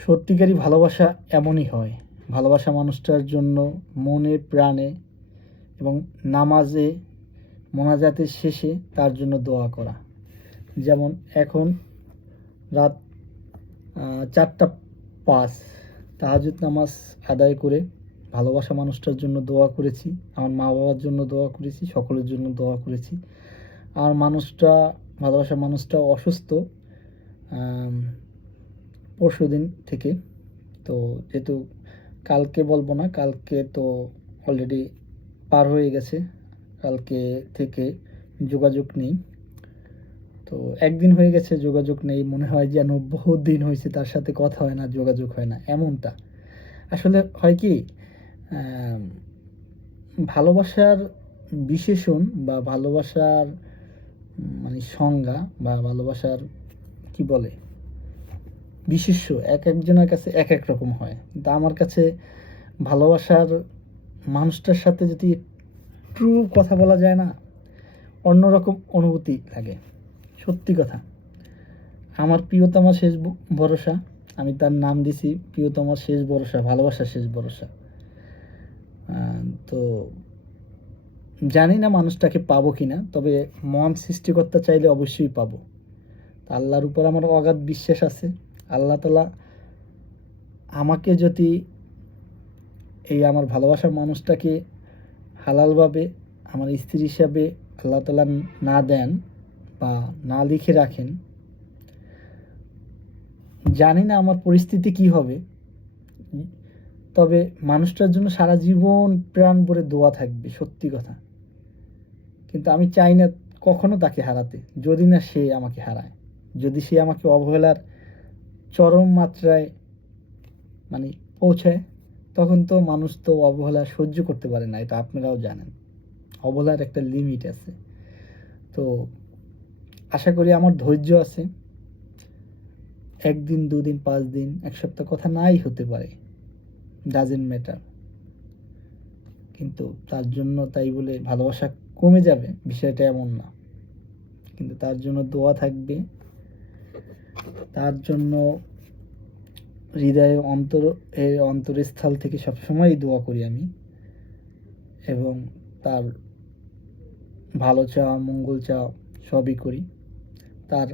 সত্যিকারই ভালোবাসা এমনই হয়। ভালোবাসা মানুষটার জন্য মনে প্রাণে এবং নামাজে মোনাজাতের শেষে তার জন্য দোয়া করা। যেমন এখন রাত 4:05 তাহাজ্জুদ নামাজ আদায় করে ভালোবাসা মানুষটার জন্য দোয়া করেছি। আমার মা-বাবার জন্য দোয়া করেছি, সকলের জন্য দোয়া করেছি। আর ভালোবাসার মানুষটা অসুস্থ পরশুদিন থেকে। তো যেহেতু কালকে বলবো না, কালকে তো অলরেডি পার হয়ে গেছে। কালকে থেকে যোগাযোগ নেই। তো একদিন হয়ে গেছে যোগাযোগ নেই, মনে হয় যেন বহুত দিন হয়েছে তার সাথে কথা হয় না, যোগাযোগ হয় না, এমনটা। আসলে হয় কি, ভালোবাসার বিশেষণ বা ভালোবাসার মানে সংজ্ঞা বা ভালোবাসার কি বলে বিশেষ্য এক একজনের কাছে এক এক রকম হয়। কিন্তু আমার কাছে ভালোবাসার মানুষটার সাথে যদি ট্রু কথা বলা যায় না, অন্যরকম অনুভূতি লাগে। সত্যি কথা, আমার প্রিয়তমা শেষ ভরসা, আমি তার নাম দিছি প্রিয়তমা শেষ ভরসা, ভালোবাসা শেষ ভরসা। তো জানি না মানুষটাকে পাবো কিনা, তবে মহান সৃষ্টিকর্তা চাইলে অবশ্যই পাবো। আল্লাহর উপর আমার অগাধ বিশ্বাস আছে। আল্লাহ তাআলা আমাকে যদি এই আমার ভালোবাসার মানুষটাকে হালালভাবে আমার স্ত্রী হিসাবে আল্লাহ তাআলা না দেন বা না লিখে রাখেন, জানি না আমার পরিস্থিতি কি হবে। তবে মানুষটার জন্য সারা জীবন প্রাণ ভরে দোয়া থাকবে, সত্যি কথা। কিন্তু আমি চাই না কখনো তাকে হারাতে, যদি না সে আমাকে হারায়। যদি সে আমাকে অবহেলার চরম মাত্রায় মানে পৌঁছায়, তখন তো মানুষ তো অবহেলা সহ্য করতে পারে না, এটা আপনারাও জানেন। অবহেলার একটা লিমিট আছে। তো আশা করি আমার ধৈর্য আছে। 1 দিন 2 দিন 5 দিন 1 সপ্তাহ কথা নাই হতে পারে, ডাজেন্ট ম্যাটার। কিন্তু তার জন্য তাই বলে ভালোবাসা কমে যাবে বিষয়টা এমন না। কিন্তু তার জন্য দোয়া থাকবে, তার জন্য হৃদয়ে অন্তরস্থল থেকে সবসময়ই দোয়া করি আমি। এবং তার ভালো চাওয়া মঙ্গল চাওয়া সবই করি। তার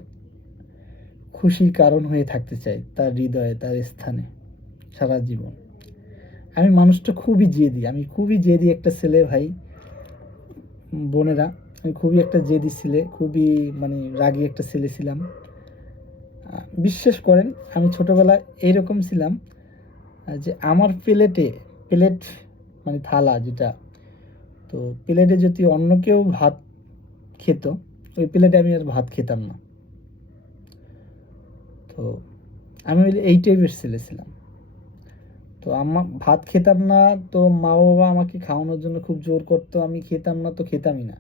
খুশির কারণ হয়ে থাকতে চাই তার হৃদয়ে, তার স্থানে সারা জীবন। আমি মানুষটা আমি খুবই জেদি একটা ছেলে ভাই বোনেরা। আমি খুবই একটা জেদি ছেলে, খুবই মানে রাগী একটা ছেলে ছিলাম। বিশ্বাস করেন, আমি ছোটবেলায় এইরকম ছিলাম যে আমার প্লেট মানে থালা যেটা, তো প্লেটে যদি অন্য কেউ ভাত খেত, ওই প্লেটে আমি আর ভাত খেতাম না। তো আমি এই টাইপের ছেলে ছিলাম। তো ভাত খেতাম না, তো মা বাবা আমাকে খাওয়ানোর জন্য খুব জোর করতো, আমি খেতাম না তো খেতামই না।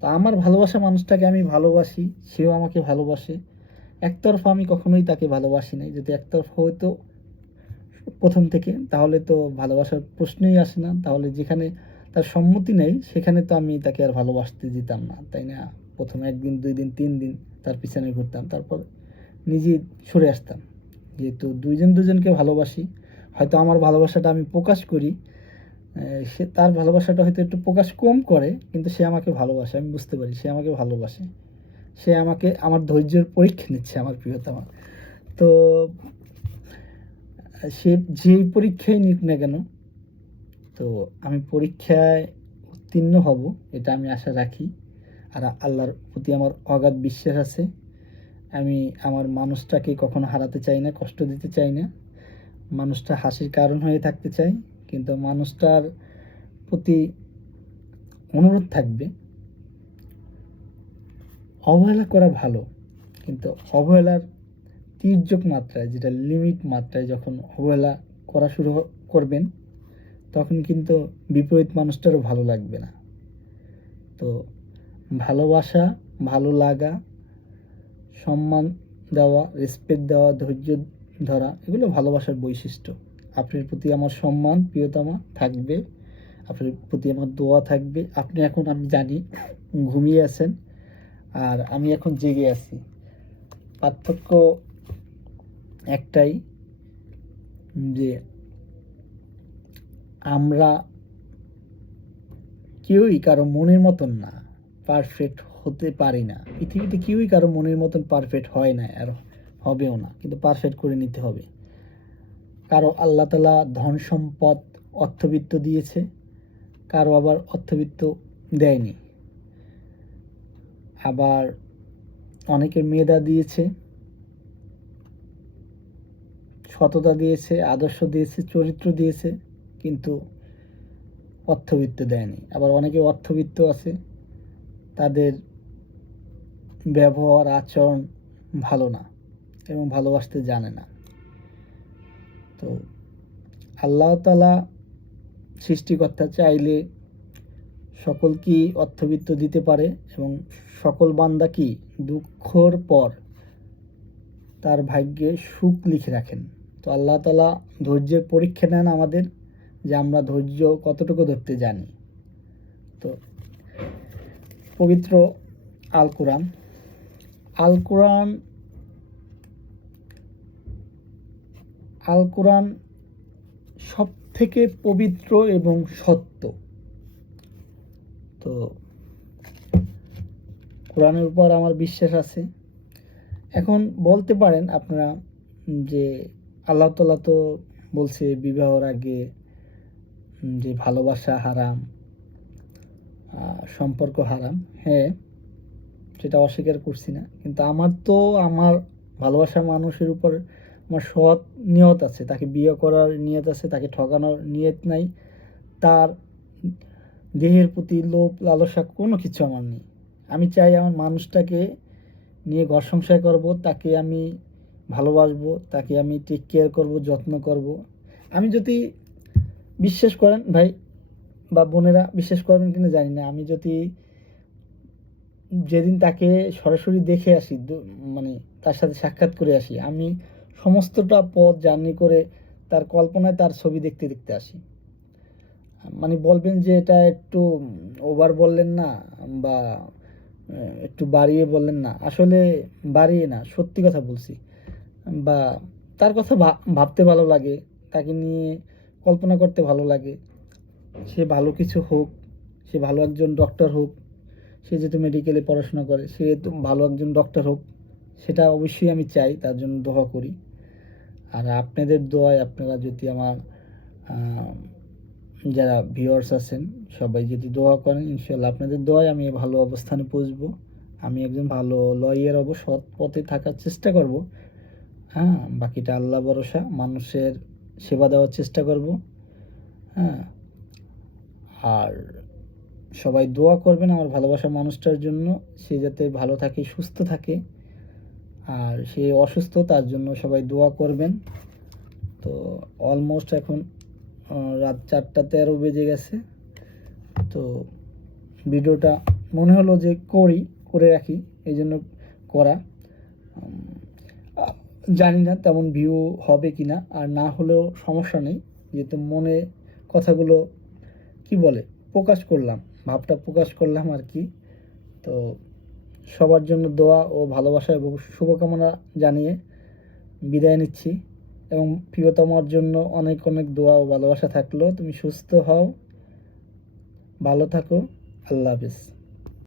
তো আমার ভালোবাসা মানুষটাকে আমি ভালোবাসি, সেও আমাকে ভালোবাসে। একতরফা আমি কখনোই তাকে ভালোবাসি নাই। যদি একতরফা হইতো প্রথম থেকে, তাহলে তো ভালোবাসার প্রশ্নই আসে না। তাহলে যেখানে তার সম্মতি নেই সেখানে তো আমি তাকে আর ভালোবাসতে দিতাম না, তাই না? প্রথম 1 দিন 2 দিন 3 দিন তার পিছনে ঘুরতাম, তারপর নিজেই সরে আসতাম। যেহেতু দুইজন দুজনকে ভালোবাসি, হয়তো আমার ভালোবাসাটা আমি প্রকাশ করি, সে তার ভালোবাসাটা হয়তো একটু প্রকাশ কম করে, কিন্তু সে আমাকে ভালোবাসে, আমি বুঝতে পারি সে আমাকে ভালোবাসে। সে আমাকে আমার ধৈর্যের পরীক্ষা নিচ্ছে আমার প্রিয়তমা। তো সে যেই পরীক্ষাই নিক না কেন, তো আমি পরীক্ষায় উত্তীর্ণ হব, এটা আমি আশা রাখি। আর আল্লাহর প্রতি আমার অগাধ বিশ্বাস আছে। আমি আমার মানুষটাকে কখনো হারাতে চাই না, কষ্ট দিতে চাই না। মানুষটা হাসির কারণ হয়ে থাকতে চাই। কিন্তু মানুষটার প্রতি অনুরোধ থাকবে, অবহেলা করা ভালো, কিন্তু অবহেলার তির্যক মাত্রায়, যেটা লিমিট মাত্রায় যখন অবহেলা করা শুরু করবেন, তখন কিন্তু বিপরীত মানুষটারও ভালো লাগবে না। তো ভালোবাসা, ভালো লাগা, সম্মান দেওয়া, রেসপেক্ট দেওয়া, ধৈর্য ধরা, এগুলো ভালোবাসার বৈশিষ্ট্য। আপনার প্রতি আমার সম্মান প্রিয়তমা থাকবে, আপনার প্রতি আমার দোয়া থাকবে। আপনি এখন আমি জানি ঘুমিয়ে আছেন, আর আমি এখন জেগে আছি। পার্থক্য একটাই, যে আমরা কেউই কারো মনের মতন না, পারফেক্ট হতে পারি না। পৃথিবীতে কেউই কারো মনের মতন পারফেক্ট হয় না, আর হবেও না, কিন্তু পারফেক্ট করে নিতে হবে। কারো আল্লাহ তাআলা ধন সম্পদ অর্থবিত্ত দিয়েছে, কারো আবার অর্থবিত্ত দেয়নি। আবার অনেকের মেধা দিয়েছে, সততা দিয়েছে, আদর্শ দিয়েছে, চরিত্র দিয়েছে, কিন্তু অর্থবিত্ত দেয়নি। আবার অনেকে অর্থবিত্ত আছে, তাদের ব্যবহার আচরণ ভালো না এবং ভালোবাসতে জানে না। তো আল্লাহ তাআলা সৃষ্টিকর্তা চাইলে সকলকেই অর্থবিত্ত দিতে পারে এবং সকল বান্দা কি দুঃখর পর তার ভাগ্যে সুখ লিখে রাখেন। তো আল্লাহ তাআলা ধৈর্যের পরীক্ষা নেন আমাদের, যে আমরা ধৈর্য কতটুকু ধরতে জানি। তো পবিত্র আল কোরআন, আল কোরআন আল কোরআন সব থেকে পবিত্র এবং সত্য। তো কোরআনের উপর আমার বিশ্বাস আছে। এখন বলতে পারেন আপনারা যে আল্লাহ তাআলা তো বলছে বিবাহর আগে যে ভালোবাসা হারাম, সম্পর্ক হারাম। হ্যাঁ, সেটা অস্বীকার করছি না, কিন্তু আমার ভালোবাসার মানুষের উপর আমার সৎ নিয়ত আছে, তাকে বিয়ে করার নিয়ত আছে, তাকে ঠকানোর নিয়ত নাই, তার দেহের প্রতি লোভ লালসা কোনো কিছু আমার নেই। আমি চাই আমার মানুষটাকে নিয়ে ঘর সংসার করব, তাকে আমি ভালোবাসবো, তাকে আমি টেক কেয়ার করব, যত্ন করব। আমি যদি বিশ্বাস করেন ভাই বা বোনেরা, বিশ্বাস করবেন কিনা জানি না, আমি যদি যেদিন তাকে সরাসরি দেখে আসি, মানে তার সাথে সাক্ষাৎ করে আসি, আমি সমস্তটা পথ জার্নি করে তার কল্পনায় তার ছবি দেখতে দেখতে আসি। মানে বলবেন যে এটা একটু ওভার বললেন না, বা একটু বাড়িয়ে বললেন না। আসলে বাড়িয়ে না, সত্যি কথা বলছি। বা তার কথা ভাবতে ভালো লাগে, তাকে নিয়ে কল্পনা করতে ভালো লাগে। সে ভালো কিছু হোক, সে ভালো একজন ডক্টর হোক, সে যেহেতু মেডিকেলে পড়াশোনা করে, সে তো ভালো একজন ডক্টর হোক, সেটা অবশ্যই আমি চাই, তার জন্য দোয়া করি। আর আপনাদের দোয়ায়, আপনারা যদি আমার যারা ভিউয়ার্স আছেন সবাই যদি দোয়া করেন, ইনশাল্লাহ আপনাদের দোয়ায় আমি ভালো অবস্থানে পৌঁছবো। আমি একজন ভালো লয়ার হব, সৎ পথে থাকার চেষ্টা করব। হ্যাঁ, বাকিটা আল্লাহ ভরসা, মানুষের সেবা দেওয়ার চেষ্টা করব। হ্যাঁ, আর সবাই দোয়া করবেন আমার ভালোবাসার মানুষটার জন্য, সে যাতে ভালো থাকে, সুস্থ থাকে। আর সে অসুস্থ, তার জন্য সবাই দোয়া করবেন। তো অলমোস্ট এখন রাত 4:13 বেজে গেছে। তো ভিডিওটা মনে হলো যে করে রাখি, এই জন্য করা। জানি না তেমন ভিউ হবে কি না, আর না হলেও সমস্যা নেই, যেহেতু মনে কথাগুলো কি বলে প্রকাশ করলাম, ভাবটা প্রকাশ করলাম আর কি। তো সবার জন্য দোয়া ও ভালোবাসা এবং শুভকামনা জানিয়ে বিদায় নিচ্ছি, এবং প্রিয়তমার জন্য অনেক অনেক দোয়া ও ভালোবাসা থাকলো। তুমি সুস্থ হও, ভালো থাকো, আল্লাহ হাফেজ।